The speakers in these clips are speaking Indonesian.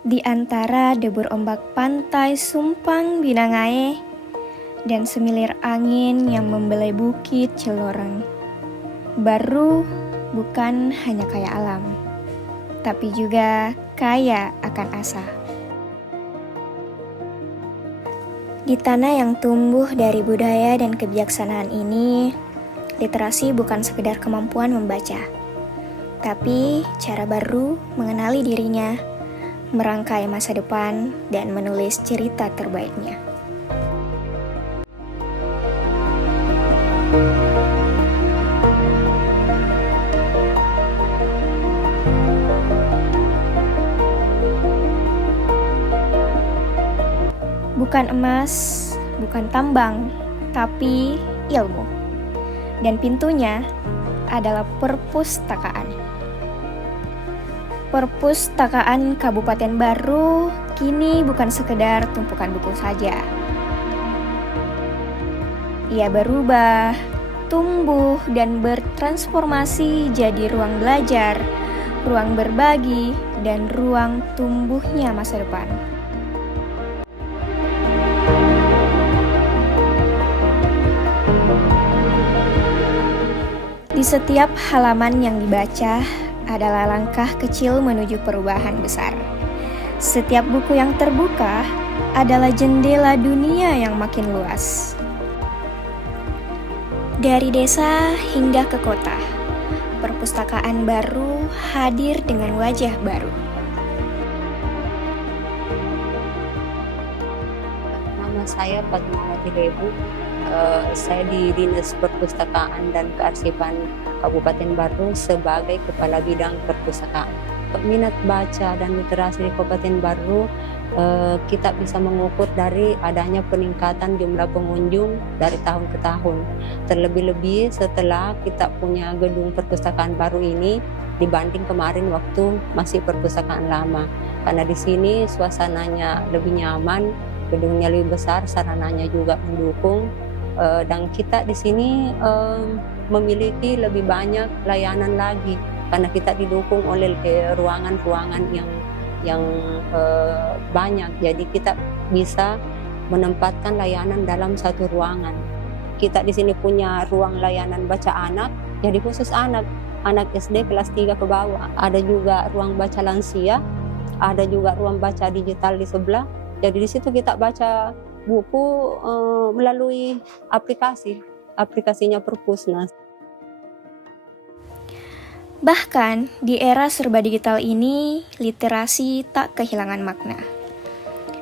Di antara debur ombak pantai Sumpang Binangae dan semilir angin yang membelai bukit Celoreng, Baru bukan hanya kaya alam, tapi juga kaya akan asa. Di tanah yang tumbuh dari budaya dan kebijaksanaan ini, literasi bukan sekedar kemampuan membaca, tapi cara baru mengenali dirinya, merangkai masa depan, dan menulis cerita terbaiknya. Bukan emas, bukan tambang, tapi ilmu. Dan pintunya adalah perpustakaan. Perpustakaan Kabupaten Baru kini bukan sekedar tumpukan buku saja. Ia berubah, tumbuh, dan bertransformasi jadi ruang belajar, ruang berbagi, dan ruang tumbuhnya masa depan. Di setiap halaman yang dibaca adalah langkah kecil menuju perubahan besar. Setiap buku yang terbuka adalah jendela dunia yang makin luas. Dari desa hingga ke kota, perpustakaan baru hadir dengan wajah baru. Nama saya Fatmawati Lebu. Saya di Dinas Perpustakaan dan Kearsipan Kabupaten Baru sebagai Kepala Bidang Perpustakaan. Minat baca dan literasi di Kabupaten Baru kita bisa mengukur dari adanya peningkatan jumlah pengunjung dari tahun ke tahun. Terlebih-lebih setelah kita punya gedung perpustakaan baru ini dibanding kemarin waktu masih perpustakaan lama. Karena di sini suasananya lebih nyaman, gedungnya lebih besar, sarananya juga mendukung. Dan kita di sini memiliki lebih banyak layanan lagi karena kita didukung oleh ruangan-ruangan yang banyak. Jadi kita bisa menempatkan layanan dalam satu ruangan. Kita di sini punya ruang layanan baca anak, jadi khusus anak SD kelas 3 ke bawah. Ada juga ruang baca lansia, ada juga ruang baca digital di sebelah. Jadi di situ kita baca buku melalui aplikasinya Perpusnas. Bahkan di era serba digital ini, literasi tak kehilangan makna.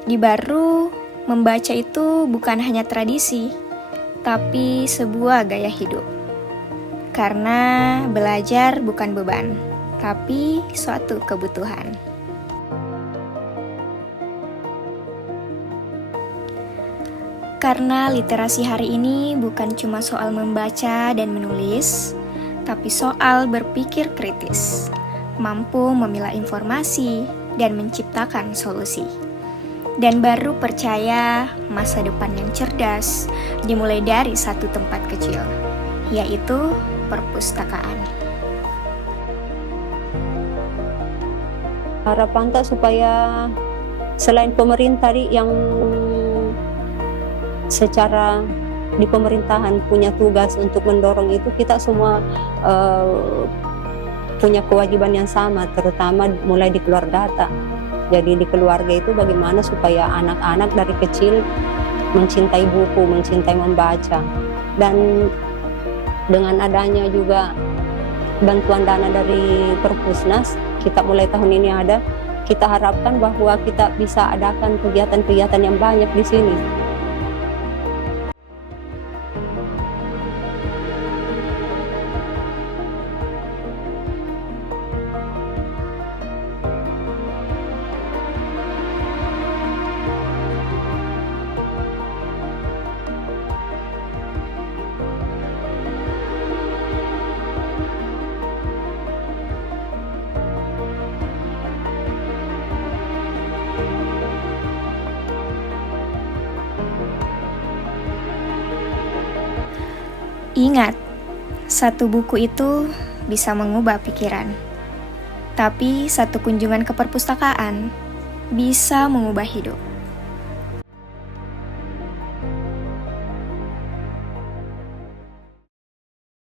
Di Baru, membaca itu bukan hanya tradisi, tapi sebuah gaya hidup. Karena belajar bukan beban, tapi suatu kebutuhan. Karena literasi hari ini bukan cuma soal membaca dan menulis, tapi soal berpikir kritis, mampu memilah informasi, dan menciptakan solusi. Dan Baru percaya masa depan yang cerdas dimulai dari satu tempat kecil, yaitu perpustakaan. Harapan tak supaya selain pemerintah yang secara di pemerintahan punya tugas untuk mendorong itu, kita semua punya kewajiban yang sama, terutama mulai di keluarga. Jadi di keluarga itu bagaimana supaya anak-anak dari kecil mencintai buku, mencintai membaca. Dan dengan adanya juga bantuan dana dari Perpusnas, kita mulai tahun ini kita harapkan bahwa kita bisa adakan kegiatan-kegiatan yang banyak di sini. Ingat, satu buku itu bisa mengubah pikiran. Tapi satu kunjungan ke perpustakaan bisa mengubah hidup.